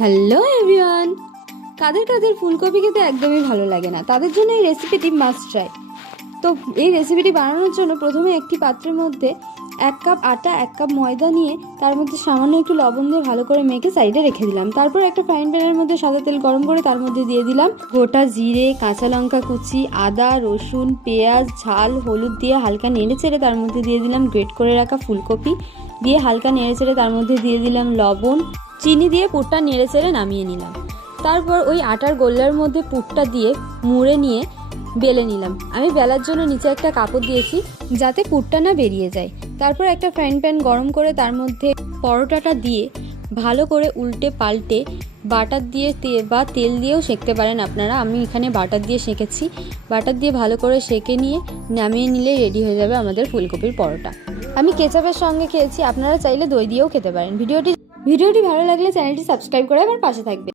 Hello everyone, কাদের কাদের ফুলকপি খেতে একদমই ভালো লাগে না তাদের জন্য এই রেসিপিটি মাস্ট ট্রাই। তো এই রেসিপিটি বানানোর জন্য প্রথমে একটি পাত্রের মধ্যে 1 কাপ আটা 1 কাপ ময়দা নিয়ে তার মধ্যে সামান্য একটু লবণ দিয়ে ভালো করে মেখে সাইডে রেখে দিলাম। তারপর একটা ফ্রাইং প্যানের মধ্যে সাদা তেল গরম করে তার মধ্যে দিয়ে দিলাম গোটা জিরে, কাঁচা লঙ্কা কুচি, আদা, রসুন, পেঁয়াজ, ঝাল, হলুদ দিয়ে হালকা নেড়ে চেড়ে তার মধ্যে দিয়ে দিলাম গ্রেট করে রাখা ফুলকপি, দিয়ে হালকা নেড়ে চেড়ে তার মধ্যে দিয়ে দিলাম লবণ, চিনি দিয়ে পুরটা নেড়ে চেড়ে নামিয়ে নিলাম। তারপর ওই আটার গোল্লার মধ্যে পুরটা দিয়ে মুড়ে নিয়ে বেলে নিলাম। আমি বেলার জন্য নিচে একটা কাপড় দিয়েছি যাতে পুরটা না বেরিয়ে যায়। তারপর একটা ফ্রাইং প্যান গরম করে তার মধ্যে পরোটাটা দিয়ে ভালো করে উল্টে পাল্টে বাটার দিয়ে বা তেল দিয়েও সেঁকতে পারেন আপনারা। আমি এখানে বাটার দিয়ে সেঁকেছি। বাটার দিয়ে ভালো করে সেঁকে নিয়ে নামিয়ে নিলে রেডি হয়ে যাবে আমাদের ফুলকপির পরোটা। আমি কেচাপের সঙ্গে খেয়েছি, আপনারা চাইলে দই দিয়েও খেতে পারেন। ভিডিওটি ভালো লাগলে চ্যানেলটি সাবস্ক্রাইব করে আমার পাশে থাকবে।